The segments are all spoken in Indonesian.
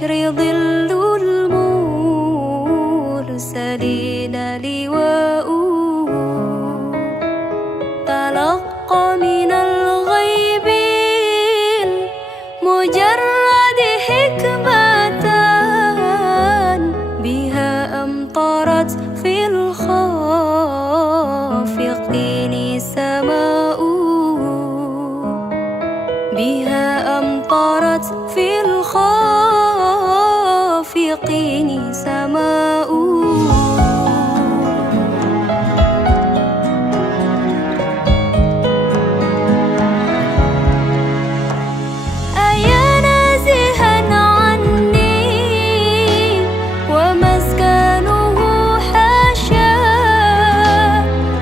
البشر ظل المرسلين لواء تلقى من الغيب المجرد حكمة بها أمطرت في الخافقين سماء بها أمطرت في الخافقين سماء أيا نازها عني ومسكنه حاشا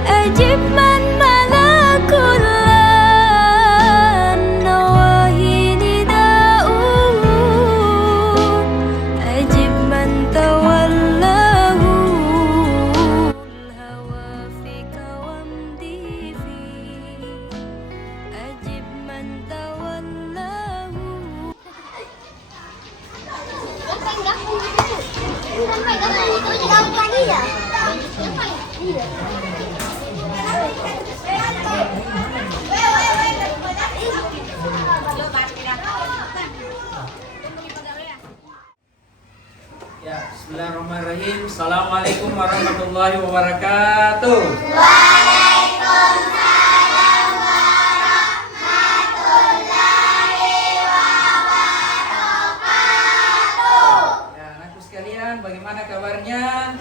أجب من ملك النواهي نداؤه أجب من تولاه الهوى فيك وامضي فيه أجب من تولاه Ya, bismillahirrahmanirrahim. Assalamualaikum warahmatullahi wabarakatuh. Ya, anakku sekalian, bagaimana kabarnya?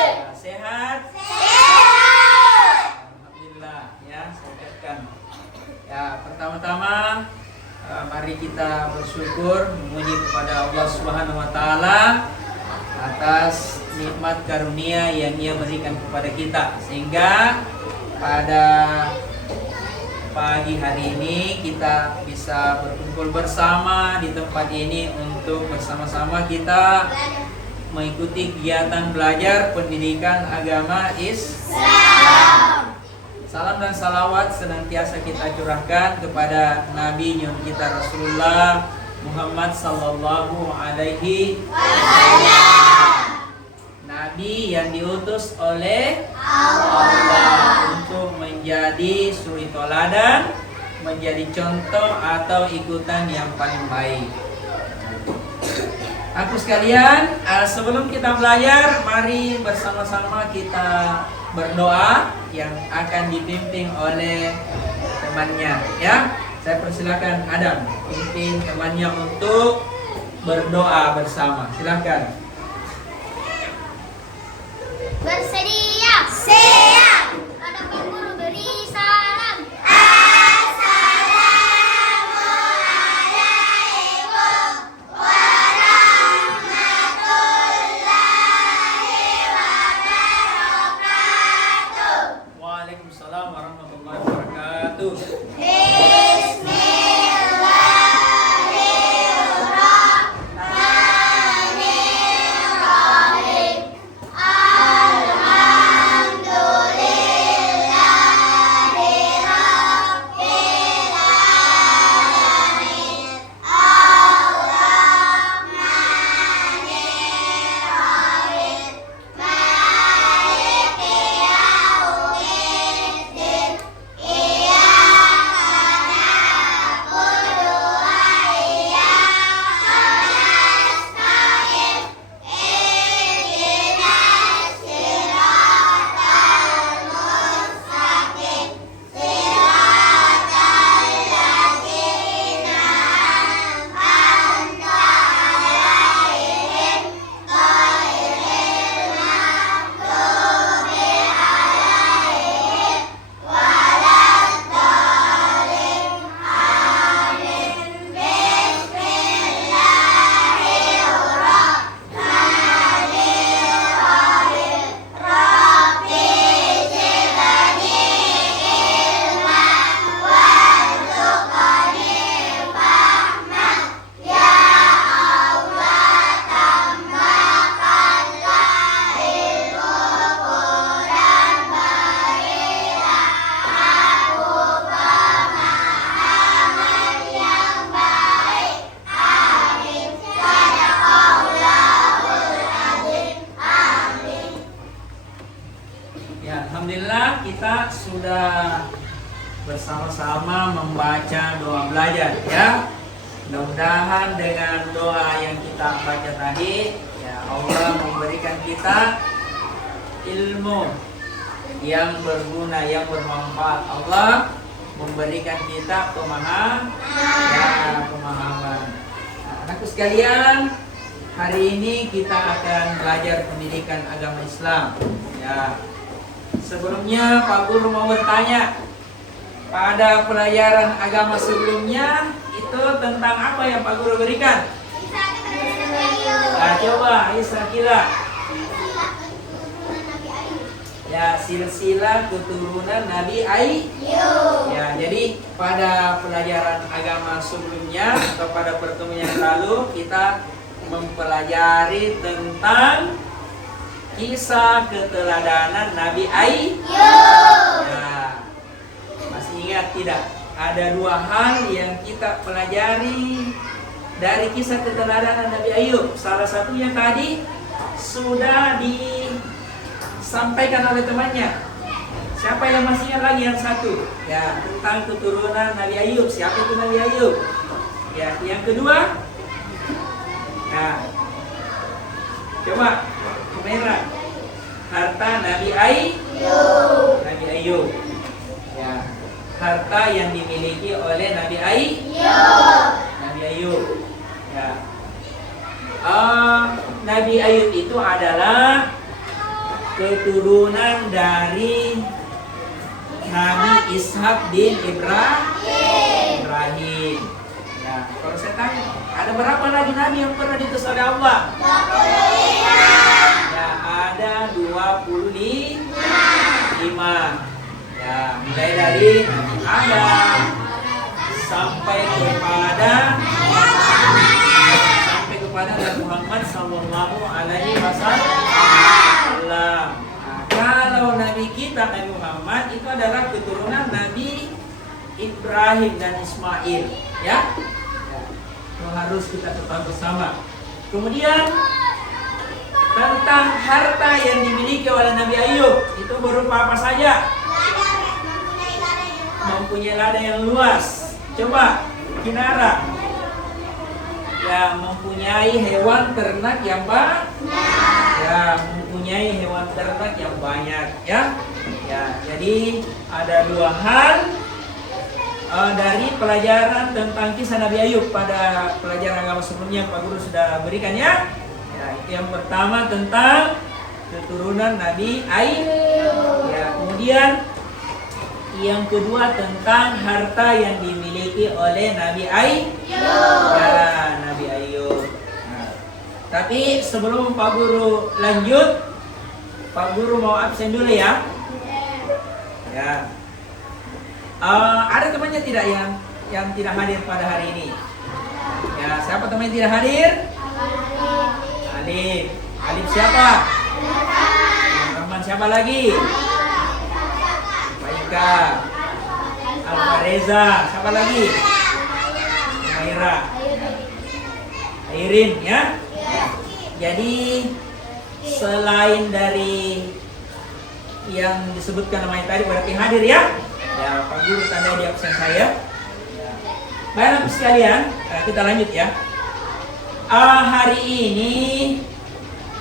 Ya, sehat? Alhamdulillah, ya, saya ucapkan. Ya, pertama-tama mari kita bersyukur memuji kepada Allah Subhanahu wa taala atas nikmat karunia yang Ia berikan kepada kita, sehingga pada pagi hari ini kita bisa berkumpul bersama di tempat ini untuk bersama-sama kita mengikuti kegiatan belajar pendidikan agama Islam. Salam dan salawat senantiasa kita curahkan kepada Nabi kita Rasulullah Muhammad sallallahu alaihi wasallam. Nabi yang diutus oleh Allah untuk menjadi suri toladan, menjadi contoh atau ikutan yang paling baik. Aku sekalian, sebelum kita belajar, mari bersama-sama kita berdoa yang akan dipimpin oleh temannya, ya. Saya persilakan Adam pimpin temannya untuk berdoa bersama. Silakan. Bersedia. Siap. Ada Pak Guru beri salam. Assalamualaikum warahmatullahi wabarakatuh. Waalaikumsalam warahmatullahi wabarakatuh. Bismillahirrahmanirrahim. Alhamdulillah. sudah bersama-sama membaca doa belajar ya. Mudah-mudahan dengan doa yang kita baca tadi, ya Allah memberikan kita ilmu yang berguna, yang bermanfaat. Allah memberikan kita pemahaman. Nah, anakku sekalian, hari ini kita akan belajar pendidikan agama Islam. Ya, sebelumnya Pak Guru mau bertanya, pada pelajaran agama sebelumnya itu tentang apa yang Pak Guru berikan? Nah, coba Isa kira. Ya, silsilah keturunan Nabi Ayub. Ya, jadi pada pelajaran agama sebelumnya atau pada pertemuan yang lalu kita mempelajari tentang kisah keteladanan Nabi Ayub. Ya, masih ingat tidak? Ada dua hal yang kita pelajari dari kisah keteladanan Nabi Ayub. Salah satunya tadi sudah disampaikan oleh temannya. Siapa yang masih ingat lagi yang satu? Ya, tentang keturunan Nabi Ayub. Siapa itu Nabi Ayub? Ya, yang kedua. Nah, coba kamera. Harta Nabi Ayub. Nabi Ayub. Ya, harta yang dimiliki oleh Nabi Ayub. Nabi Ayub. Ya. Nabi Ayub itu adalah keturunan dari Nabi Ishak bin Ibrahim. Ya, kalau saya tanya, ada berapa lagi nabi yang pernah diutus oleh Allah? 25. Ya, ada 25. Ya, mulai dari Nabi Adam sampai kepada Nabi Muhammad sallallahu alaihi wasallam. Nah, kalau Nabi kita Nabi Muhammad itu adalah keturunan Nabi Ibrahim dan Ismail, ya. Itu harus kita ketahui bersama. Kemudian tentang harta yang dimiliki oleh Nabi Ayub itu berupa apa saja? Mempunyai ladang yang luas. Coba Kinara. Ya, mempunyai hewan ternak yang banyak. Ya, mempunyai hewan ternak yang banyak, ya. Ya, jadi ada dua hal dari pelajaran tentang kisah Nabi Ayub pada pelajaran agama sebelumnya Pak Guru sudah berikan, ya. Ya, itu yang pertama tentang keturunan Nabi Ayub. Ya, kemudian yang kedua tentang harta yang dimiliki oleh Nabi Ayub. Ya, Nabi Ayub. Nah, tapi sebelum Pak Guru lanjut, Pak Guru mau absen dulu, ya. Ya. Ada temannya tidak yang tidak hadir pada hari ini? Ya, siapa teman yang tidak hadir? Alif. Alif siapa? Rahman siapa lagi? Baika. Alfareza. Siapa lagi? Maira. Airin, ya. Jadi selain dari yang disebutkan namanya tadi berarti hadir, ya. Ya, Pak Guru tanda di absen saya. Ya. Baik, sekalian, kita lanjut, ya. Hari ini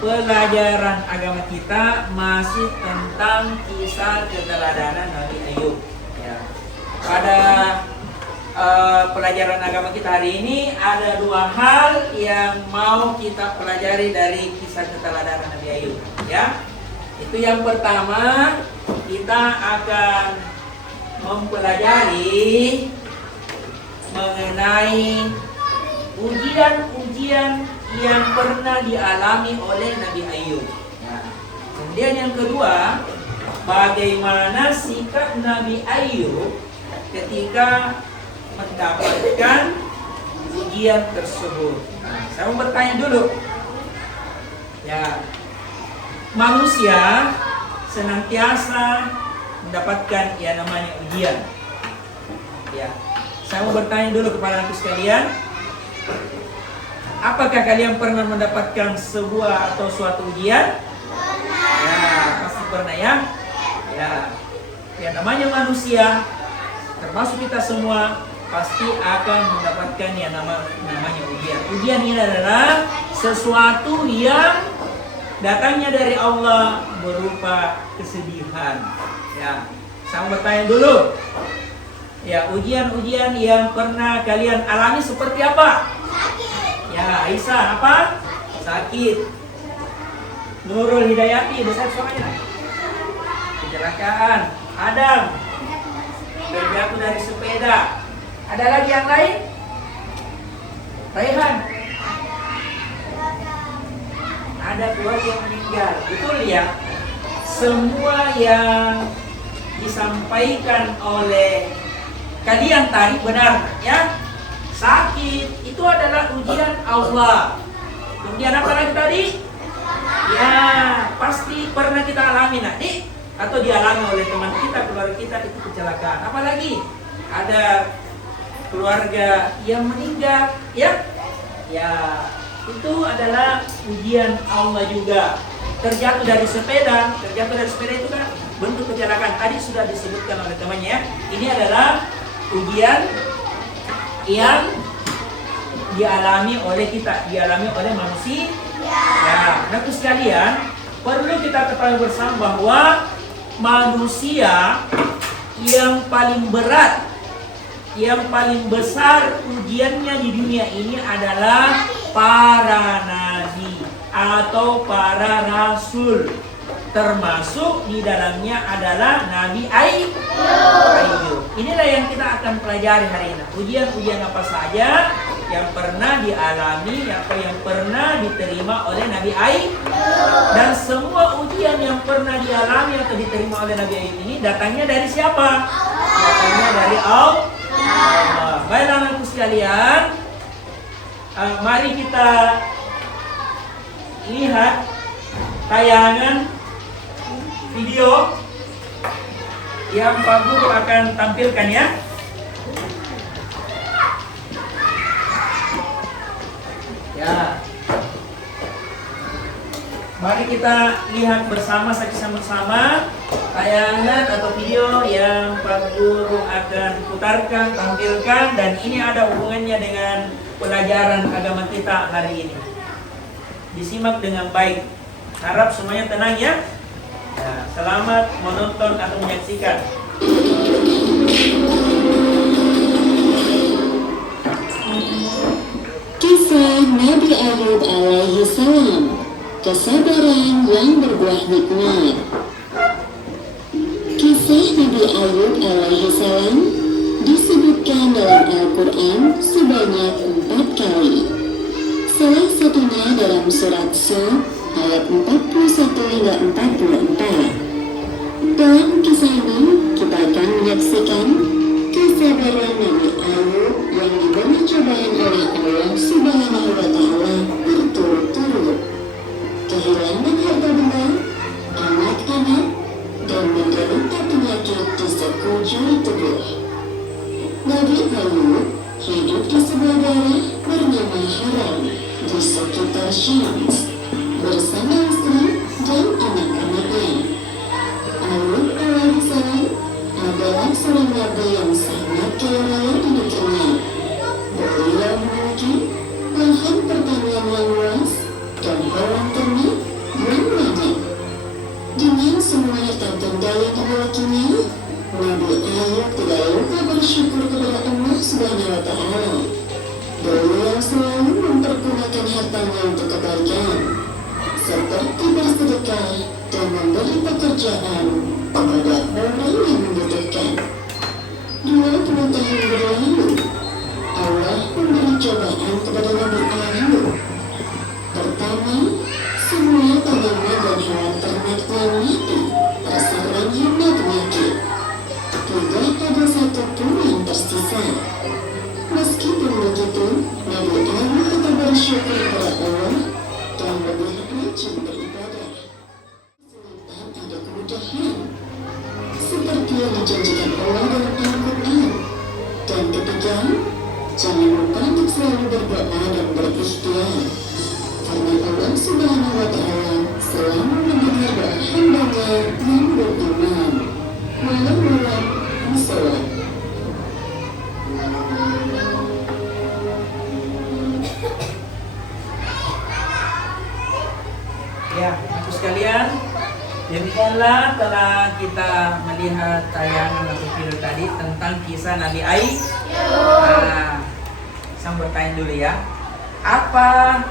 pelajaran agama kita masih tentang kisah keteladanan Nabi Ayub. Ya. Pada pelajaran agama kita hari ini ada dua hal yang mau kita pelajari dari kisah keteladanan Nabi Ayub. Ya, itu yang pertama kita akan mempelajari mengenai ujian-ujian yang pernah dialami oleh Nabi Ayub. Nah, kemudian yang kedua, bagaimana sikap Nabi Ayub ketika mendapatkan ujian tersebut. Nah, saya mau bertanya dulu. Ya, manusia senantiasa mendapatkan yang namanya ujian. Ya, saya mau bertanya dulu kepada antum sekalian, apakah kalian pernah mendapatkan sebuah atau suatu ujian? Ya, pasti pernah, ya. Ya. yang namanya manusia, termasuk kita semua, pasti akan mendapatkan yang namanya ujian. Ujian ini adalah sesuatu yang datangnya dari Allah berupa kesedihan. Ya, saya bertanya dulu. Ya, ujian-ujian yang pernah kalian alami seperti apa? Sakit. Ya, Aisyah apa? Sakit. Nurul Hidayati, besar suaranya. Kecelakaan. Adam, terjatuh dari sepeda. Ada lagi yang lain? Raihan. Ada keluarga yang meninggal. Betul ya? Semua yang disampaikan oleh kalian tadi benar ya. Sakit itu adalah ujian Allah. Kemudian apa lagi tadi? Ya, pasti pernah kita alami nanti atau dialami oleh teman kita, keluarga kita itu kecelakaan. Apalagi ada keluarga yang meninggal ya. Ya, itu adalah ujian Allah juga. Terjatuh dari sepeda itu kan bentuk kecelakaan. Tadi sudah disebutkan oleh temannya ya. Ini adalah ujian yang dialami oleh kita, dialami oleh manusia. Ya, nah sekalian, perlu kita ketahui bersama bahwa manusia yang paling berat, yang paling besar ujiannya di dunia ini adalah para nabi atau para rasul. Termasuk di dalamnya adalah Nabi Ayub. Inilah yang kita akan pelajari hari ini. Ujian-ujian apa saja yang pernah dialami atau yang pernah diterima oleh Nabi Ayub. Dan semua ujian yang pernah dialami atau diterima oleh Nabi Ayub ini datangnya dari siapa? Datangnya dari Allah. Baiklah anak-anakku sekalian, mari kita lihat tayangan video yang Pak Guru akan tampilkan ya. Ya. Mari kita lihat bersama, saksikan bersama tayangan atau video yang Pak Guru akan putarkan, tampilkan, dan ini ada hubungannya dengan pelajaran agama kita hari ini. Disimak dengan baik. Harap semuanya tenang ya. Nah, selamat menonton atau menyaksikan. Kisah Nabi Ayub alaihi salam, kesabaran yang berbuah hikmat. Kisah Nabi Ayub alaihi salam disebutkan dalam Al-Quran sebanyak 4 kali. Salah satunya dalam surat Shad ayat 41 hingga 44. Dalam kisah ini kita akan menyaksikan kesabaran Nabi Ayub yang diberi cobaan oleh Allah Subhanahu wa Ta'ala berturut-turut, kehilangan harta benda, anak-anak, dan menderita penyakit di sekujur tubuh. Nabi Ayub hidup di sebuah daerah bernama Haran di sekitar Syams bersama istri dan anak-anaknya. Ayub alaihissalam adalah seorang nabi yang sangat kaya raya di negerinya. Beliau memiliki lahan pertanian yang luas dan hewan ternak yang banyak. Dengan semua harta benda yang dimilikinya, Nabi Ayub tidak lupa bersyukur kepada Allah Subhanahu wa Ta'ala. Beliau selalu mempergunakan hartanya untuk kebaikan, seperti bersedekah dan memberi pekerjaan kepada orang yang membutuhkan. 20 tahun berlalu, Allah memberi cobaan kepada Nabi Ayub. Pertama, semua tanaman dan hewan ternaknya mati terserang hama penyakit. Tidak ada satu pun yang tersisa. Meskipun begitu, Nabi Ayub tetap bersyukur kepada Allah dan lebih rajin beribadah. Kesulitan ada kemudahan, seperti yang dijanjikan Allah dalam Al-Quran. Dan ketiga, jangan lupa untuk selalu berdoa dan berikhtiar, karena Allah Subhanahu wa Ta'ala selalu mendengar doa hamba-Nya yang beriman. Walau Ya, Ibu sekalian, demikianlah telah kita melihat tayangan atau video tadi tentang kisah Nabi Ayub. Nah, saya bertanya dulu ya, apa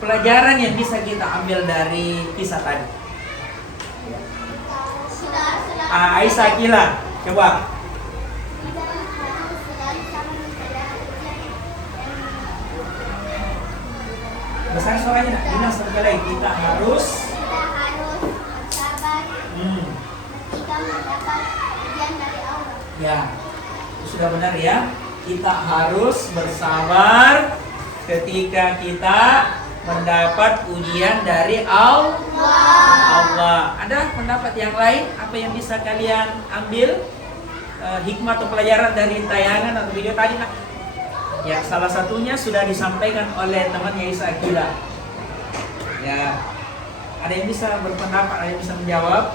pelajaran yang bisa kita ambil dari kisah tadi? Aisyah Akila, coba. Besar suaranya nak, bilang sekali lagi, kita harus bersabar ketika mendapat ujian dari Allah. Ya, sudah benar ya. Kita harus bersabar ketika kita mendapat ujian dari Allah. Ada pendapat yang lain? Apa yang bisa kalian ambil hikmah atau pelajaran dari tayangan atau video tadi? Nak? Ya, salah satunya sudah disampaikan oleh temannya Isa Akila. Ya, ada yang bisa berpendapat, ada yang bisa menjawab?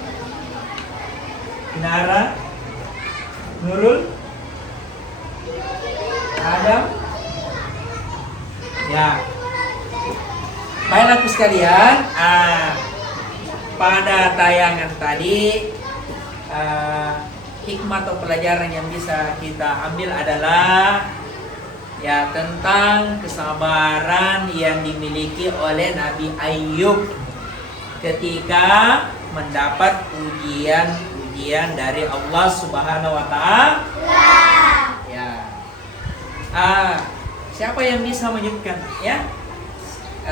Nara, Nurul, Adam. Ya, baiklah sekalian. Pada tayangan tadi, hikmah atau pelajaran yang bisa kita ambil adalah ya tentang kesabaran yang dimiliki oleh Nabi Ayub ketika mendapat ujian dari Allah Subhanahu wa Ta'ala. Ya. Siapa yang bisa menyebutkan ya?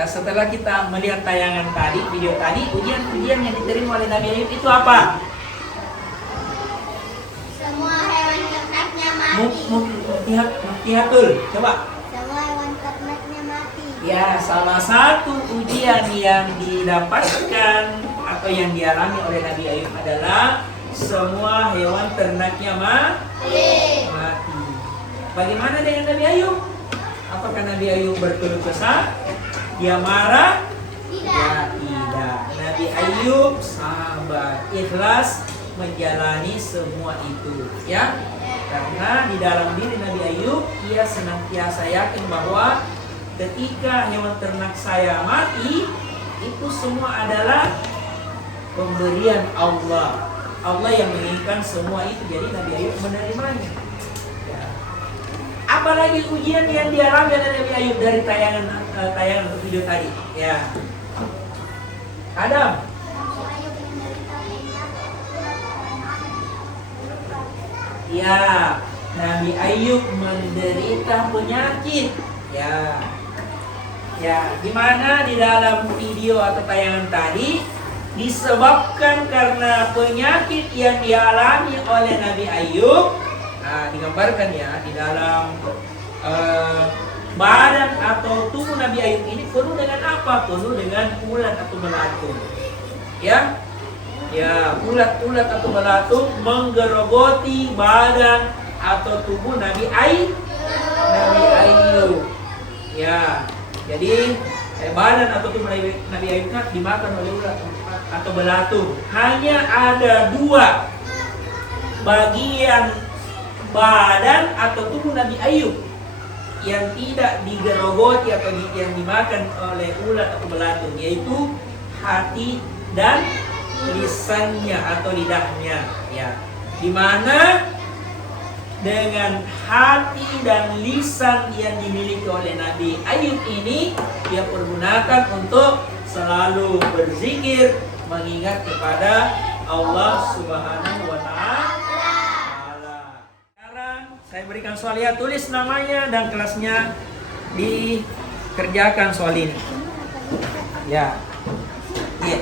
Setelah kita melihat tayangan tadi, video tadi, ujian yang diterima oleh Nabi Ayub itu apa? Semua hewan ternaknya mati. Muktihatul, coba. Semua hewan ternaknya mati. Ya, salah satu ujian yang didapatkan atau yang dialami oleh Nabi Ayub adalah semua hewan ternaknya mati. Bagaimana dengan Nabi Ayub? Apakah Nabi Ayub berkeluh kesah? Dia marah? Ya, tidak. Nabi Ayub sabar, ikhlas menjalani semua itu, ya. Karena di dalam diri Nabi Ayub, ia senantiasa yakin bahwa ketika hewan ternak saya mati, itu semua adalah pemberian Allah. Allah yang menginginkan semua itu, jadi Nabi Ayub menerimanya. Ya. Apalagi ujian yang dialami oleh Nabi Ayub dari tayangan video tadi. Ya. Adam. Ya, Nabi Ayub menderita penyakit. Ya, di mana di dalam video atau tayangan tadi disebabkan karena penyakit yang dialami oleh Nabi Ayub. Nah, digambarkan ya di dalam badan atau tubuh Nabi Ayub ini penuh dengan apa? Penuh dengan ulat atau belatung. Ya. Ya, ulat-ulat atau belatung menggerogoti badan atau tubuh Nabi Ayub. Ya, jadi badan atau tubuh Nabi Ayub dimakan oleh ulat atau belatung. Hanya ada 2 bagian badan atau tubuh Nabi Ayub yang tidak digerogoti atau yang dimakan oleh ulat atau belatung, yaitu hati dan lisannya atau lidahnya, ya. Dimana dengan hati dan lisan yang dimiliki oleh Nabi Ayub ini, dia pergunakan untuk selalu berzikir, mengingat kepada Allah Subhanahu wa Ta'ala. Sekarang saya berikan soal, ya, tulis namanya dan kelasnya, dikerjakan soal ini. Ya. Iya.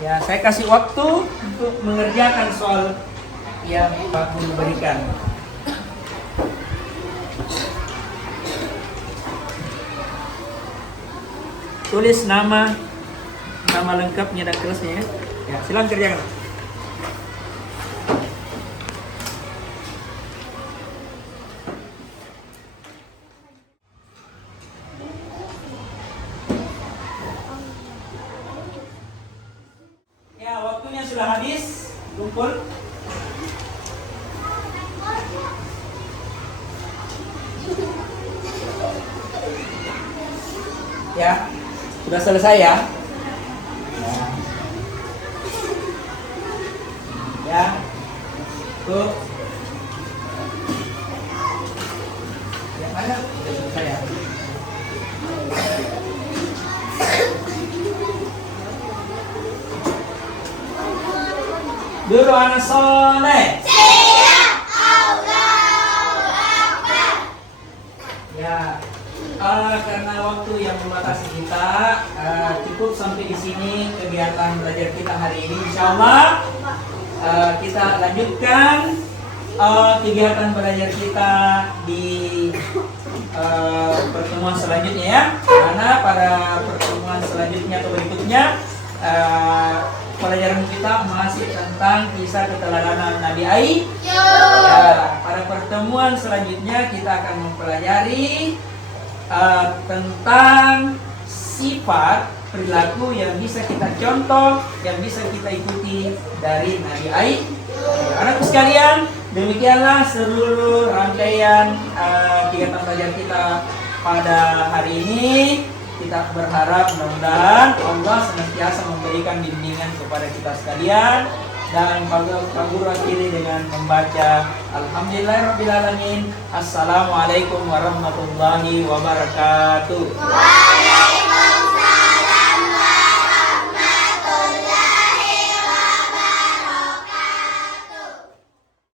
Ya, saya kasih waktu untuk mengerjakan soal yang Pak Guru berikan. Tulis nama lengkapnya dan kelasnya, ya. Ya, silakan kerjakan. Ya, waktunya sudah habis. Kumpul. Ya, sudah selesai ya? Ya, tuh. Yang mana? Sudah selesai ya? Dulu anak soleh. Ya, karena waktu yang membatasi kita, cukup sampai di sini kegiatan belajar kita hari ini. Insya Allah kita lanjutkan kegiatan belajar kita di pertemuan selanjutnya ya. Karena pada pertemuan selanjutnya atau berikutnya pelajaran kita masih tentang kisah keteladanan Nabi Ayub. Ya, pada pertemuan selanjutnya kita akan mempelajari tentang sifat perilaku yang bisa kita contoh, yang bisa kita ikuti dari Nabi Ayub. Anakku sekalian, demikianlah seluruh rangkaian kegiatan belajar kita pada hari ini. Kita berharap mudah-mudahan Allah senantiasa memberikan bimbingan kepada kita sekalian. Dan kabur akhiri dengan membaca Alhamdulillahirrabbilalamin. Assalamualaikum warahmatullahi wabarakatuh.